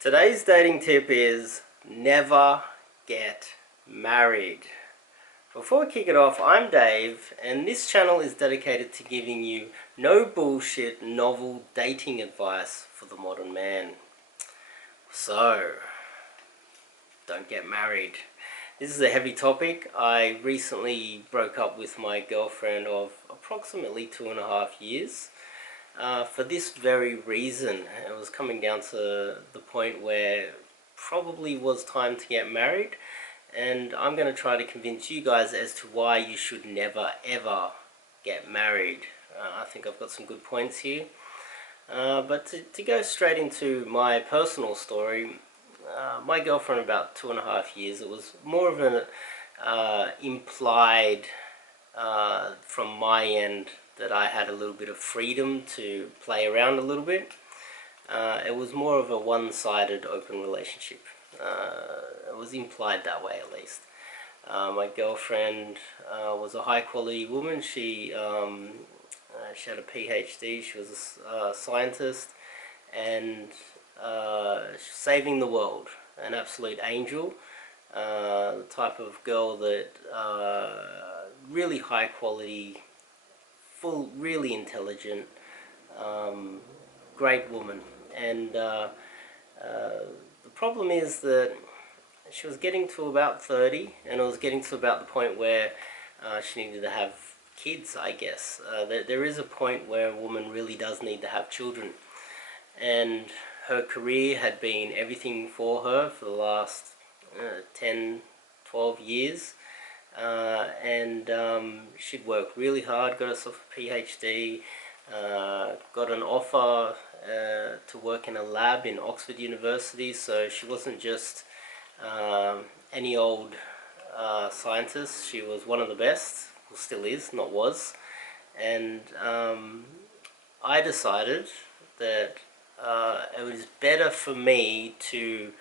Today's dating tip is never get married. Before we kick it off, I'm Dave, and this channel is dedicated to giving you no bullshit, novel dating advice for the modern man. So, don't get married. This is a heavy topic. I recently broke up with my girlfriend of approximately 2.5 years. For this very reason. It was coming down to the point where probably was time to get married, and I'm going to try to convince you guys as to why you should never ever get married. I think I've got some good points here. But to go straight into my personal story, my girlfriend about 2.5 years, it was more of an implied from my end that I had a little bit of freedom to play around a little bit. It was more of a one-sided open relationship. It was implied that way, at least. My girlfriend was a high-quality woman. She had a PhD. She was a scientist, and saving the world. An absolute angel. The type of girl that really high-quality, really intelligent, great woman. And the problem is that she was getting to about 30, and it was getting to about the point where she needed to have kids, I guess. There is a point where a woman really does need to have children, and her career had been everything for her for the last 10, 12 years. And she'd worked really hard, got herself a PhD, got an offer to work in a lab in Oxford University, so she wasn't just any old scientist. She was one of the best, well, still is, not was. And I decided that it was better for me to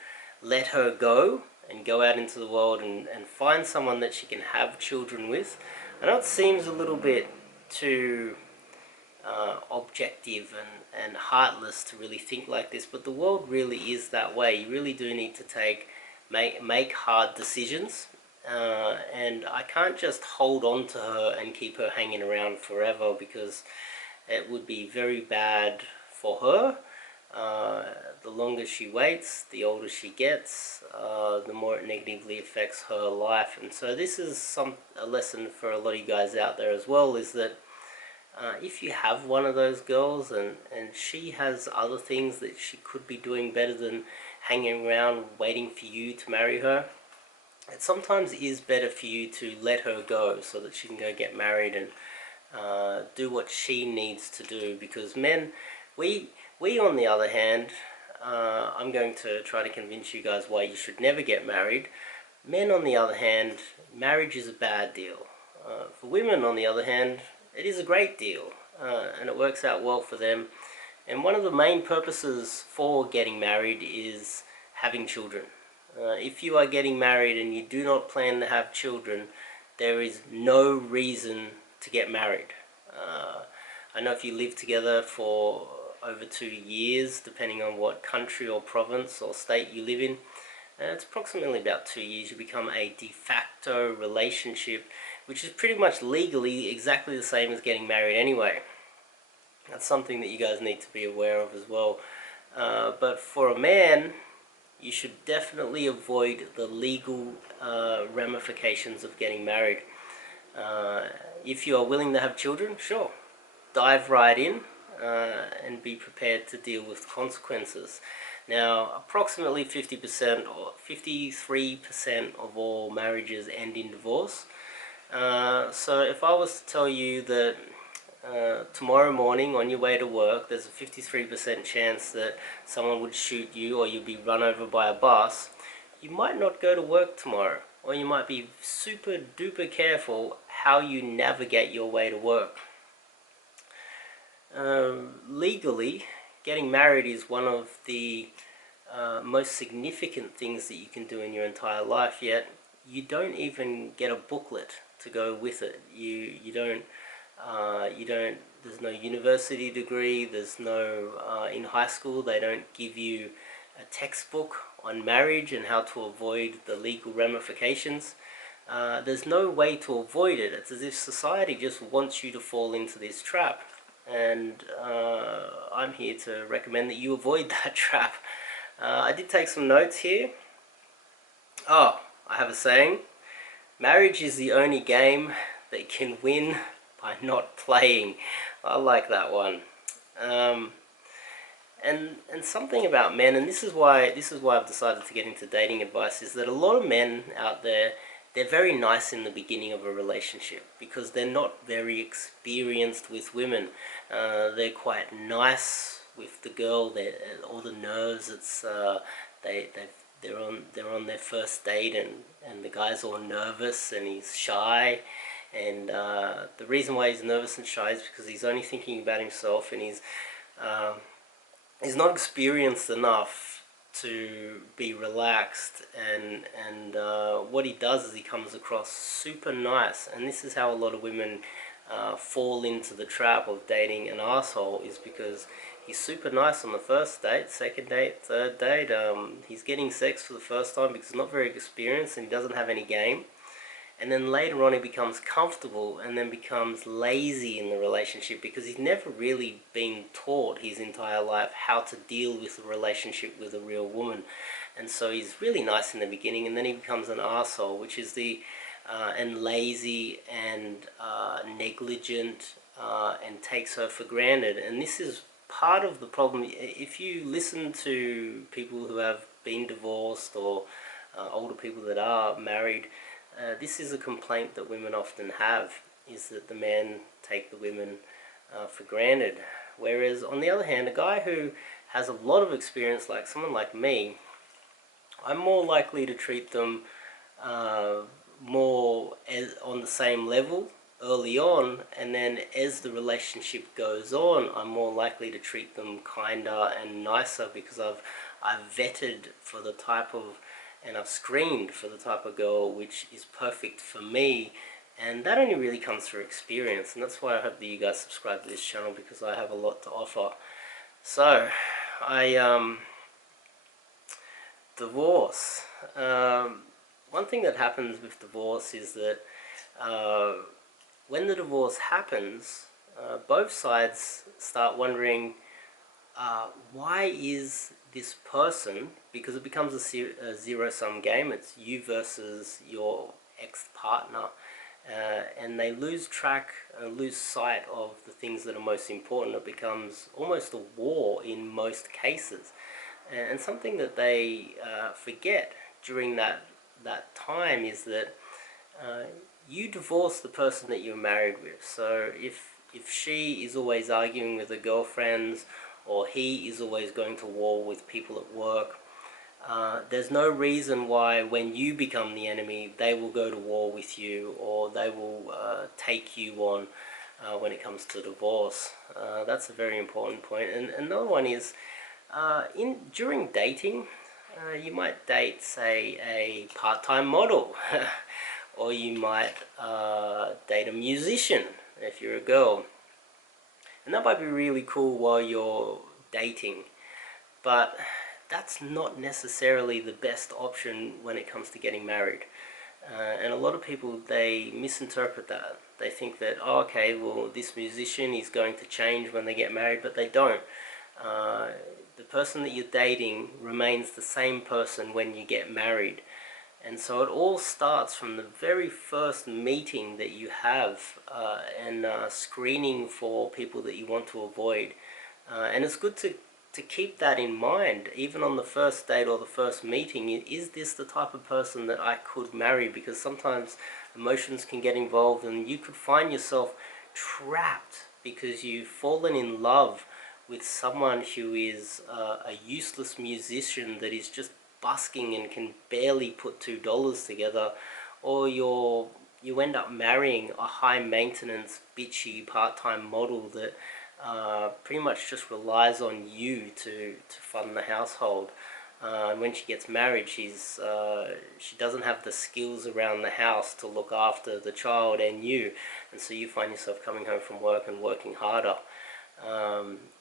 let her go and go out into the world and find someone that she can have children with. I know it seems a little bit too objective and heartless to really think like this, but the world really is that way. You really do need to make hard decisions, and I can't just hold on to her and keep her hanging around forever, because it would be very bad for her. The longer she waits, the older she gets, the more it negatively affects her life. And so this is a lesson for a lot of you guys out there as well, is that if you have one of those girls and she has other things that she could be doing better than hanging around waiting for you to marry her, it sometimes is better for you to let her go so that she can go get married and do what she needs to do. Because men, we on the other hand, I'm going to try to convince you guys why you should never get married. Men, on the other hand, marriage is a bad deal. For women, on the other hand, it is a great deal, and it works out well for them. And one of the main purposes for getting married is having children. If you are getting married and you do not plan to have children, there is no reason to get married. I know if you live together for over 2 years, depending on what country or province or state you live in, it's approximately about 2 years, you become a de facto relationship, which is pretty much legally exactly the same as getting married anyway. That's something that you guys need to be aware of as well. But for a man, you should definitely avoid the legal ramifications of getting married. If you are willing to have children, sure, dive right in. And be prepared to deal with consequences. Now, approximately 50% or 53% of all marriages end in divorce. So if I was to tell you that tomorrow morning on your way to work, there's a 53% chance that someone would shoot you or you'll be run over by a bus, you might not go to work tomorrow, or you might be super duper careful how you navigate your way to work. Legally, getting married is one of the most significant things that you can do in your entire life, yet you don't even get a booklet to go with it. You don't, there's no university degree, there's no, in high school they don't give you a textbook on marriage and how to avoid the legal ramifications. There's no way to avoid it. It's as if society just wants you to fall into this trap. And I'm here to recommend that you avoid that trap. I did take some notes here. Oh, I have a saying. Marriage is the only game that can win by not playing. I like that one. And something about men, and this is why I've decided to get into dating advice, is that a lot of men out there, they're very nice in the beginning of a relationship because they're not very experienced with women. They're quite nice with the girl. All the nerves. It's they're on their first date, and the guy's all nervous and he's shy. And the reason why he's nervous and shy is because he's only thinking about himself, and he's not experienced enough to be relaxed, and what he does is he comes across super nice, and this is how a lot of women fall into the trap of dating an asshole, is because he's super nice on the first date, second date, third date. He's getting sex for the first time because he's not very experienced and he doesn't have any game. And then later on he becomes comfortable and then becomes lazy in the relationship because he's never really been taught his entire life how to deal with a relationship with a real woman. And so he's really nice in the beginning, and then he becomes an arsehole, which is and lazy and negligent, and takes her for granted. And this is part of the problem. If you listen to people who have been divorced, or older people that are married, this is a complaint that women often have, is that the men take the women for granted. Whereas on the other hand, a guy who has a lot of experience, like someone like me, I'm more likely to treat them more on the same level early on, and then as the relationship goes on, I'm more likely to treat them kinder and nicer because I've vetted for the type of, and I've screened for the type of girl which is perfect for me. And that only really comes through experience, and that's why I hope that you guys subscribe to this channel, because I have a lot to offer. So, divorce. One thing that happens with divorce is that when the divorce happens, both sides start wondering, why is this person, because it becomes a zero-sum game, it's you versus your ex-partner, and they lose track, lose sight of the things that are most important. It becomes almost a war in most cases, and something that they forget during that time is that you divorce the person that you're married with. So if she is always arguing with her girlfriends, or he is always going to war with people at work, there's no reason why when you become the enemy, they will go to war with you, or they will take you on when it comes to divorce. That's a very important point. And another one is, during dating, you might date, say, a part-time model, or you might date a musician if you're a girl. And that might be really cool while you're dating, but that's not necessarily the best option when it comes to getting married. And a lot of people, they misinterpret that. They think that, oh, okay, well, this musician is going to change when they get married, but they don't. The person that you're dating remains the same person when you get married. And so it all starts from the very first meeting that you have, and screening for people that you want to avoid. And it's good to keep that in mind, even on the first date or the first meeting. Is this the type of person that I could marry? Because sometimes emotions can get involved, and you could find yourself trapped because you've fallen in love with someone who is a useless musician that is just busking and can barely put $2 together, or you end up marrying a high maintenance bitchy part-time model that pretty much just relies on you to fund the household. And when she gets married, she doesn't have the skills around the house to look after the child and you, and so you find yourself coming home from work and working harder.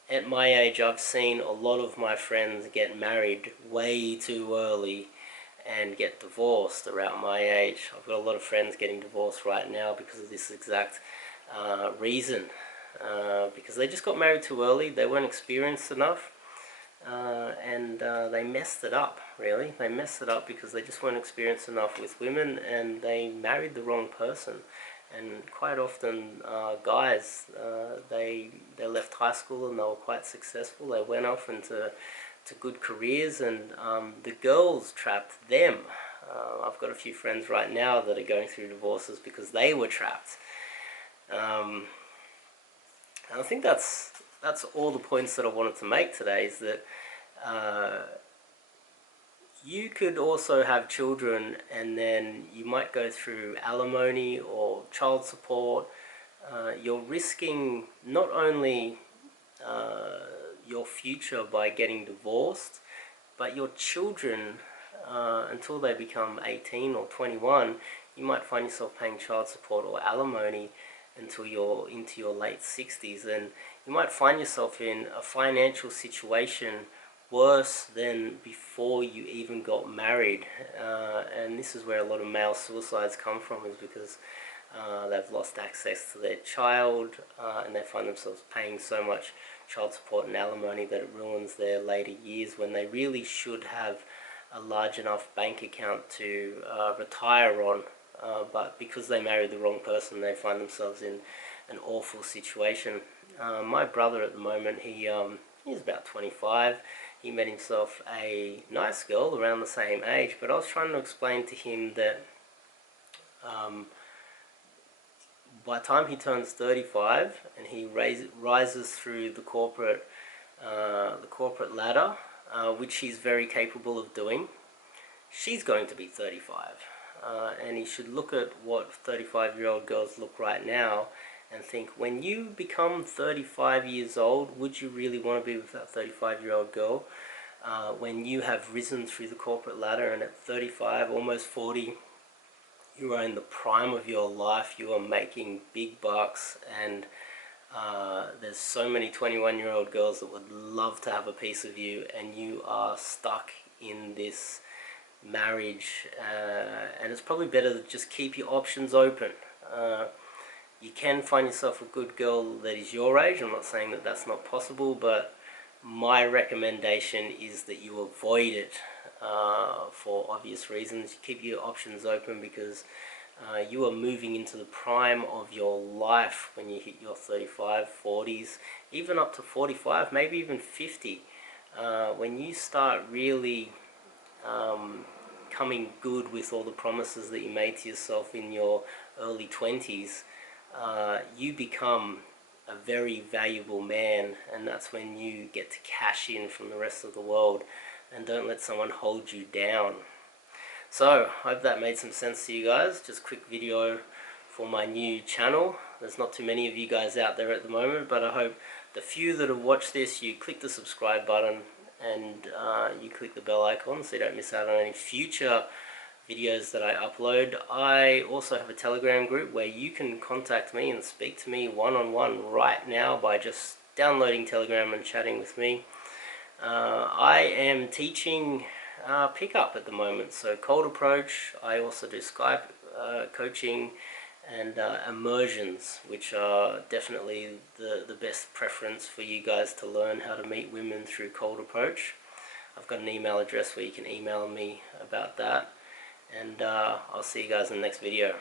at my age, I've seen a lot of my friends get married way too early and get divorced around my age. I've got a lot of friends getting divorced right now because of this exact reason. Because they just got married too early, they weren't experienced enough, and they messed it up, really. They messed it up because they just weren't experienced enough with women, and they married the wrong person. And quite often, guys, they left high school and they were quite successful. They went off into good careers, and the girls trapped them. I've got a few friends right now that are going through divorces because they were trapped. And I think that's all the points that I wanted to make today, is that you could also have children and then you might go through alimony or child support. You're risking not only your future by getting divorced, but your children, until they become 18 or 21, you might find yourself paying child support or alimony until you're into your late 60s, and you might find yourself in a financial situation worse than before you even got married. And this is where a lot of male suicides come from, is because they've lost access to their child, and they find themselves paying so much child support and alimony that it ruins their later years, when they really should have a large enough bank account to retire on. But because they married the wrong person, they find themselves in an awful situation. My brother at the moment, he's about 25. He met himself a nice girl around the same age, but I was trying to explain to him that by the time he turns 35 and he rises through the corporate ladder, which he's very capable of doing, she's going to be 35. And he should look at what 35-year-old girls look right now and think, when you become 35 years old, would you really want to be with that 35-year-old girl? When you have risen through the corporate ladder and at 35, almost 40, you are in the prime of your life, you are making big bucks, and there's so many 21-year-old girls that would love to have a piece of you, and you are stuck in this marriage, and it's probably better to just keep your options open. You can find yourself a good girl that is your age. I'm not saying that that's not possible, but my recommendation is that you avoid it for obvious reasons. You keep your options open, because you are moving into the prime of your life when you hit your 35, 40s, even up to 45, maybe even 50. When you start really coming good with all the promises that you made to yourself in your early 20s, you become a very valuable man, and that's when you get to cash in from the rest of the world, and don't let someone hold you down. So, I hope that made some sense to you guys. Just a quick video for my new channel. There's not too many of you guys out there at the moment, but I hope the few that have watched this, you click the subscribe button and you click the bell icon so you don't miss out on any future videos that I upload. I also have a Telegram group where you can contact me and speak to me one-on-one right now by just downloading Telegram and chatting with me. I am teaching pickup at the moment, so cold approach. I also do Skype coaching and immersions, which are definitely the best preference for you guys to learn how to meet women through cold approach. I've got an email address where you can email me about that. And I'll see you guys in the next video.